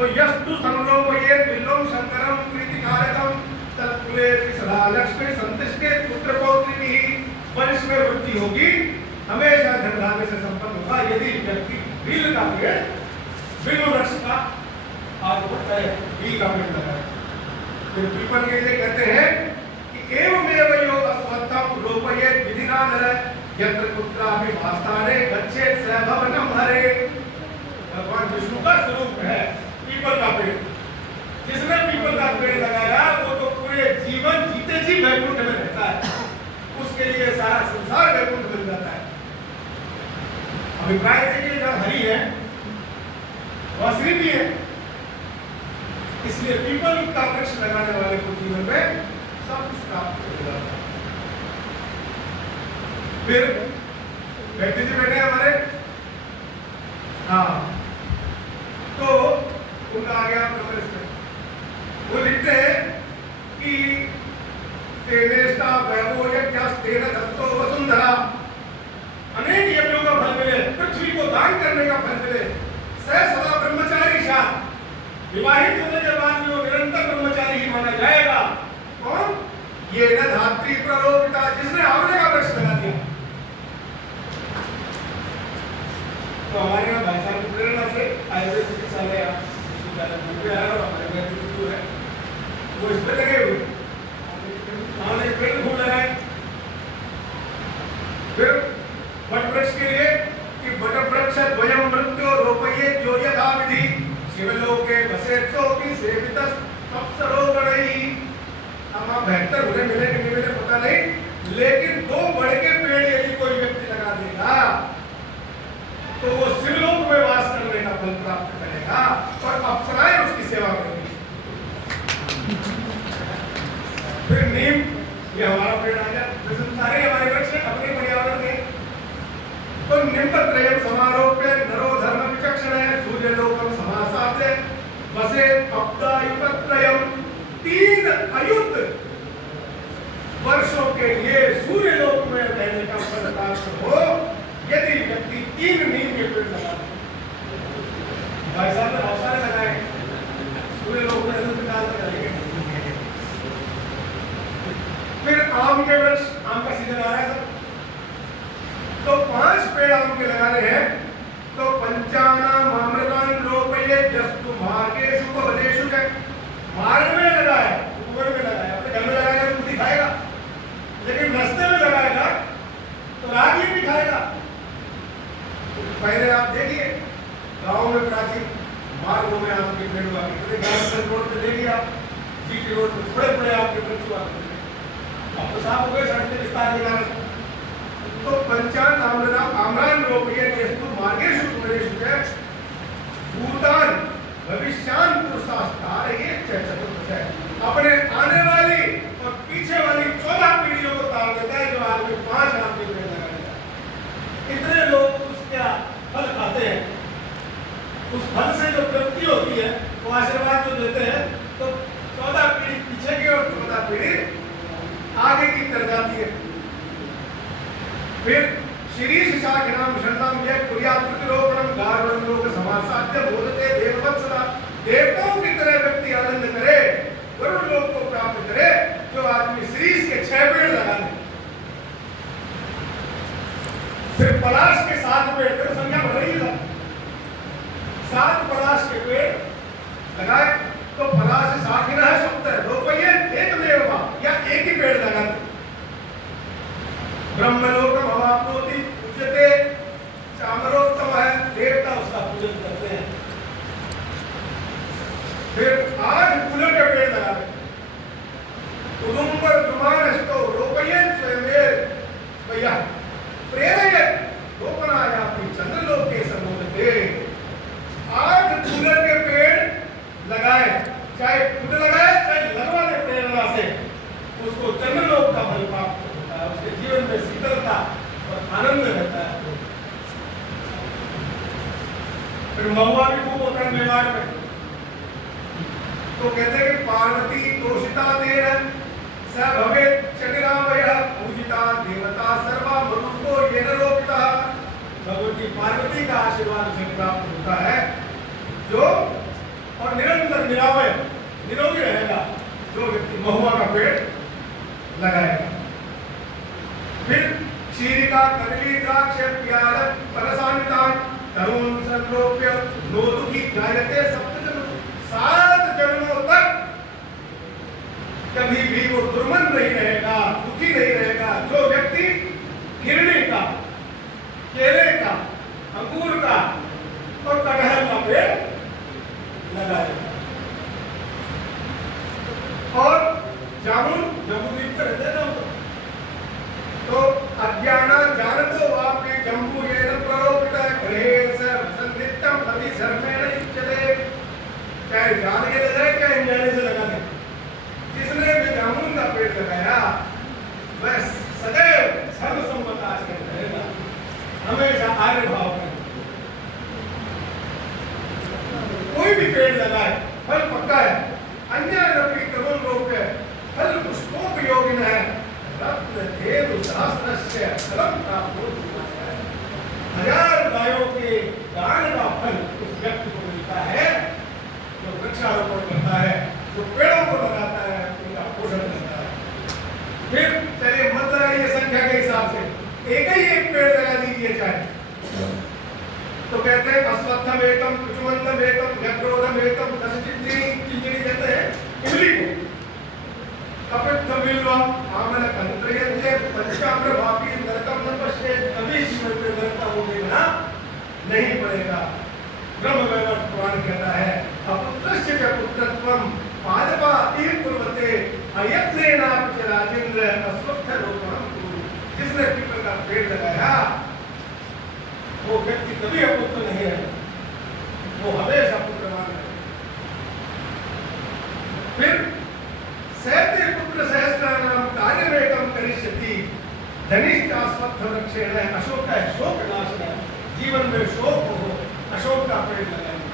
तो यस्तु संलोकये विलोम शंकरम प्रीतिकारकम तत्कुले सदा लक्ष्मी संतुष्टे पुत्र पौत्री वंश में वृद्धि होगी, हमेशा धन धान्य से संपन्न होगा यदि व्यक्ति बिल का पेड़, बिल वृक्ष का आज होता है बिल का पेड़ लगाए। फिर पीपल के लिए कहते हैं कि एवमेव यो अश्वत्थम रोपयेत् विधिना नर यत्र कुत्रापि वास्तारे गच्छेत् स भवनं हरे। भगवान विष्णु का स्वरूप है पीपल का पेड़। जिसने पीपल का पेड़ लगाया वो तो पूरे जीवन जीते जी वैकुंठ में रहता है, उसके लिए सारा संसार वैकुंठ बन जाता है। अभिप्राय देखिए, जब हरि है वह श्री भी है, इसलिए पीपल का वृक्ष लगाने वाले को जीवन में सब कुछ प्राप्त हो जाता है। फिर व्यक्ति जी बैठे हमारे, हाँ, तो उनका आ गया प्रोग्रेस में, वो लिखते हैं कि तेनेष्टा वैभव यज्ञस्तेन दत्तो वसुंधरा, अनेक यज्ञों का फल मिले, पृथ्वी को दान करने का फल मिले, स सदा ब्रह्मचारी शाह, विवाहित होने के बाद भी वो निरंतर ब्रह्मचारी ही माना जाएगा। कौन? ये न धात्री प्ररोपिता, जिसने आंवले का वृक्ष लगा दिया। तो हमारे यहाँ भाई साहब की प्रेरणा से आयुर्वेद चिकित्सालय है, वो इस पे लगे हुए, आंवले के पेड़ खूब लगाए। फिर वट वृक्ष के लिए कि वट वृक्ष द्वयं मृत्यो रोपयेत् जो यथा विधि शिवलोके वसेत्सोऽपि सेवितः तप्सरोगणैः। हम आप बेहतर उन्हें मिले कि नहीं मिले पता नहीं, लेकिन दो बड़े के पेड़ यदि कोई व्यक्ति लगा देगा तो वो शिवलोक में वास करने का फल प्राप्त करेगा और अप्सराएं उसकी सेवा करेंगी। फिर नीम, ये हमारा पेड़ आ गया, सारे हमारे वृक्ष अपने पर्यावरण में। तो निम्बत्रयं समारोप्य नरो धर्म विचक्षण सूर्यलोकम समासाद्य वसे अब्दायुपत्रयम्, 3 अयुत वर्षों के लिए सूर्यलोक में रहने का फल प्राप्त हो यदि व्यक्ति 3 नीम के पेड़ लगा। भाई साहब ने बहुत सारे लगाए, सूर्यलोक में अनंत काल तक रहेंगे। फिर आम के वृक्ष, आम का सीजन आ रहा है तो 5 पेड़ आम के लगाने हैं। तो पंचानाम अमृतान रोपयेत् यस्तु मार्गेषु उपवनेषु च, मार्ग में लगाया, ऊपर में लगाया, अपने घर में लगाएगा तो खुद ही खाएगा, लेकिन रास्ते में लगाएगा तो रागी भी खाएगा। तो पहले आप देखिए गाँव में प्राचीन मार्गों में आपके पेड़ हुआ करते, गाँव रोड पे देखिए आप, जीटी रोड पे बड़े बड़े आपके वृक्ष हुआ करते, अब तो साफ हो गए सड़क के विस्तार के कारण। तो पंचान आम्रान रोपयेत् यस्तु मार्गेषु उपवनेषु च भूतान भविष्यान पुरुषास्तार, ये चतुर्थ है, अपने आने वाली और पीछे वाली 14 पीढ़ियों को तार देता है। जो आदमी 5 आम के पेड़ लगा देता है, इतने लोग उसका फल खाते हैं, उस फल से जो प्राप्ति होती है वो आशीर्वाद जो देते हैं, तो 14 पीढ़ी पीछे की और 14 पीढ़ी आगे की तर जाती है। फिर शीरीष शाखिनाम शरणम यह कुर्यात् प्रतिरोपणम गार्वणं लोक समासाद्य बोधते देववत्सला, देवताओं की तरह व्यक्ति आनंद करे, वरुण लोक को प्राप्त करे जो आदमी शीरीष के 6 पेड़ लगा दे। फिर पलाश के 7 पेड़, तो संख्या बढ़ रही है, 7 पलाश के पेड़ लगाए। तो पलाश शाखिना शब्द है, रोपयेत् एकमेव वा, या एक ही पेड़ लगा दे। ब्रह्मलोकम अवाप्नोति पूज्यते, चामरोत्तम है, देवता उसका पूजन करते हैं। फिर 8 फूलों के पेड़ लगा दे। उदुम्बर दुमानस्तो रोपयेत् स्वयमेव भैया प्रेरयेत् रोपणायापि चंद्रलोके सम्मोदते। 8 फूलों के पेड़ लगाए, चाहे खुद लगाए चाहे लगवा दे प्रेरणा से, उसको चंद्रलोक का फल प्राप्त होता है, उसके जीवन में शीतलता और आनंद रहता है। फिर महुआ भी खूब होता है मेवाड़ में, तो कहते हैं कि पार्वती तोषिता तेन स भवेत् चनिरामयः पूजिता देवता सर्वा मरुतो येन रोपितः। भगवती पार्वती का आशीर्वाद उसे प्राप्त होता है जो, और लगाएगा। फिर क्षीरिका कदली द्राक्ष प्यारक परसान्वितान तरुण संरोप्य नोदुखी जायते सप्तजन्म, 7 जन्मों तक कभी भी वो दुर्मन नहीं रहेगा, दुखी नहीं रहेगा। जो व्यक्ति हिरणी का, केले का, अंगूर का और कटहल का पेड़ लगाएगा और जामुन जम्बू कर देना तो अज्ञान जानतो वापि जम्बू येन प्रलोभिता गृहेश संनित्यम पति शर्मेण इच्छते। चाहे जान के लगाए चाहे अनजाने से लगा दे, जिसने भी जामुन का पेड़ लगाया वह सदैव सर्वसम्मत आचरण करेगा, हमेशा आर्य भाव करेगा। कोई भी पेड़ लगाए फल पक्का है। अन्य नपी करुण रूप है फल पुष्पोपयोगिन है रत्न देव सहस्रस्य फलम प्राप्त होता है। 1000 गायों के दान का फल उस व्यक्ति को मिलता है जो वृक्षारोपण करता है, जो पेड़ों को लगाता है, उनका पोषण करता है। फिर चलिए मत लगाइए संख्या के हिसाब से, एक ही एक पेड़ लगा दीजिए चाहे तो कहते हैं अश्वत्थम एकम, कुचुमंतम एकम, व्यक्रोधम एकम, दशचिंचिनी कहते हैं इमली को, कपित्थम बिल्वा, आमल कंत्रयन्ते, पंचाम्र भापी नरकम न पश्येत्, कभी जीवन में नरक का वो देखना नहीं पड़ेगा। ब्रह्मवैवर्त पुराण कहता है अपुत्रस्य च पुत्रत्वं पादपा इव कुर्वते अयत्नेनापि च राजेन्द्र अश्वत्थ रोपणं कुरु। जिसने पीपल का पेड़ लगाया वो व्यक्ति कभी अपुत्र नहीं है, वो हमेशा पुत्रवान है। फिर सहते पुत्र सहस्राणाम कार्यमेकम करिष्यति धनिष्ठ अश्वत्थ वृक्षेण, अशोक का शोक नाशन है, जीवन में शोक हो अशोक का पेड़ लगाइए।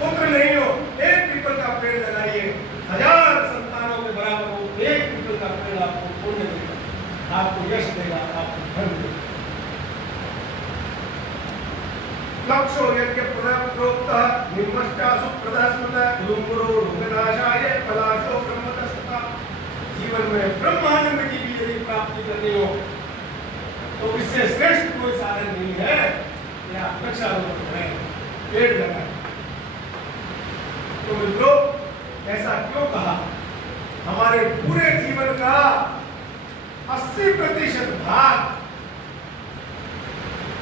पुत्र नहीं हो एक पीपल का पेड़ लगाइए, 1000 संतानों के बराबर हो एक पीपल का पेड़ आपको पुण्य देगा, आपको यश देगा, आपको धन देगा। लक्षो यज्ञ प्रोक्ता निम्नश्चासु प्रदास्मत गुरुमुरो रोगनाशाय पलाशो ब्रह्मतस्ता। जीवन में ब्रह्मानंद की भी यदि प्राप्ति करनी हो तो इससे श्रेष्ठ कोई साधन नहीं है या वृक्षारोपण करें, पेड़ लगाएं। तो मित्रों ऐसा क्यों कहा? हमारे पूरे जीवन का 80% भाग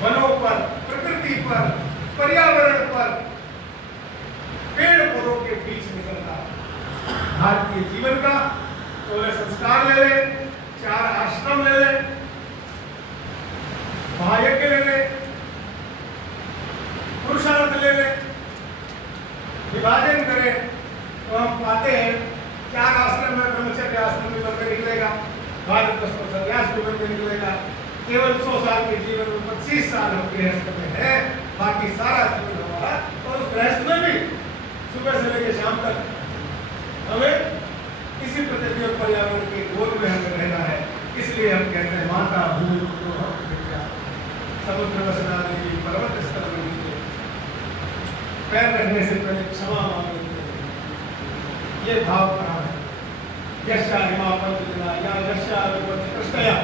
वनों पर, प्रकृति पर, पर्यावरण पर, पेड़ पौधों के बीच निकलता है। भारतीय जीवन का 16 संस्कार ले ले, 4 आश्रम ले ले, महायज्ञ ले ले, पुरुषार्थ ले ले, विभाजन करें तो हम पाते हैं 4 आश्रम में ब्रह्मचर्य आश्रम में बनकर निकलेगा, वानप्रस्थ संन्यास में बनकर निकलेगा। केवल 100 साल के जीवन में 25 साल हम गृहस्थ में है, बाकी सारा जीवन हमारा, और उस गृहस्थ में भी सुबह से लेकर शाम तक हमें इसी प्रकृति और पर्यावरण के गोद में हमें रहना है। इसलिए हम कहते हैं माता भूमि विद्या समुद्र वसना देवी पर्वत स्थल में पैर रखने से पहले क्षमा मांग लेते हैं। ये भाव कहाँ है? यशा हिमा पंचजना या यशा कृष्णया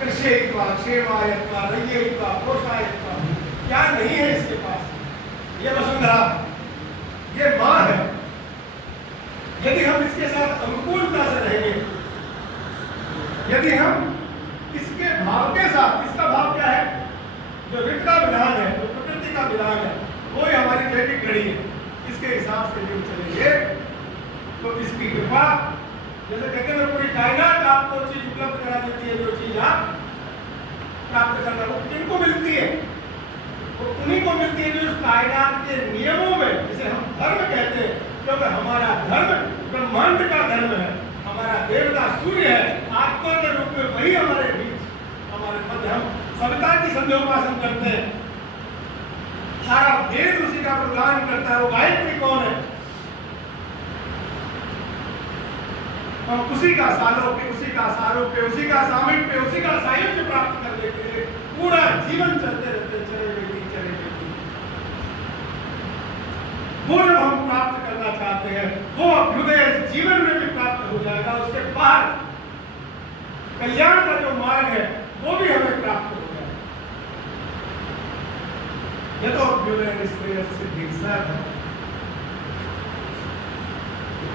कृष्यत्वा क्षेमायत्वा रय्यत्वा पोषायत्वा, क्या नहीं है इसके पास? ये वसुंधरा, ये माँ है। यदि हम इसके साथ अनुकूलता से रहेंगे, यदि हम इसके भाव के साथ, इसका भाव क्या है? जो ऋतु का विधान है, जो प्रकृति का विधान है, वो ही हमारी जैविक घड़ी है। इसके हिसाब से हम चलेंगे तो इसकी कृपा, जैसे कहते हैं पूरी कायनात आपको चीज उपलब्ध करा देती है, जो चीज आप प्राप्त करना वो किनको मिलती है? वो उन्हीं को मिलती है जो इस कायनात के नियमों में, जिसे हम धर्म कहते हैं, क्योंकि हमारा धर्म ब्रह्मांड का धर्म है, हमारा देवता सूर्य है, आत्मा के रूप में वही हमारे बीच, हमारे मध्य, हम सविता की संध्योपासन करते हैं, सारा वेद उसी का प्रदान करता है। वो गायत्री कौन है? हम उसी का सालोक्य, उसी का सारूप्य, उसी का सामीप्य, उसी का सायुज्य प्राप्त करने के लिए पूरा जीवन चलते रहते, चले बेटी। वो जब हम प्राप्त करना चाहते हैं वो अभ्युदय जीवन में भी प्राप्त हो जाएगा। उसके बाद कल्याण का जो मार्ग है वो भी हमें प्राप्त हो जाए। यतोऽभ्युदयं श्रेयस्सिद्धिं साधनं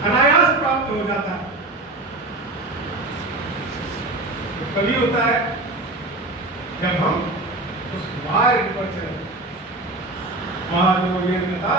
अनायास प्राप्त हो जाता है। तो कभी होता है जब हम उस मार्ग पर चले, वहां जो वेद था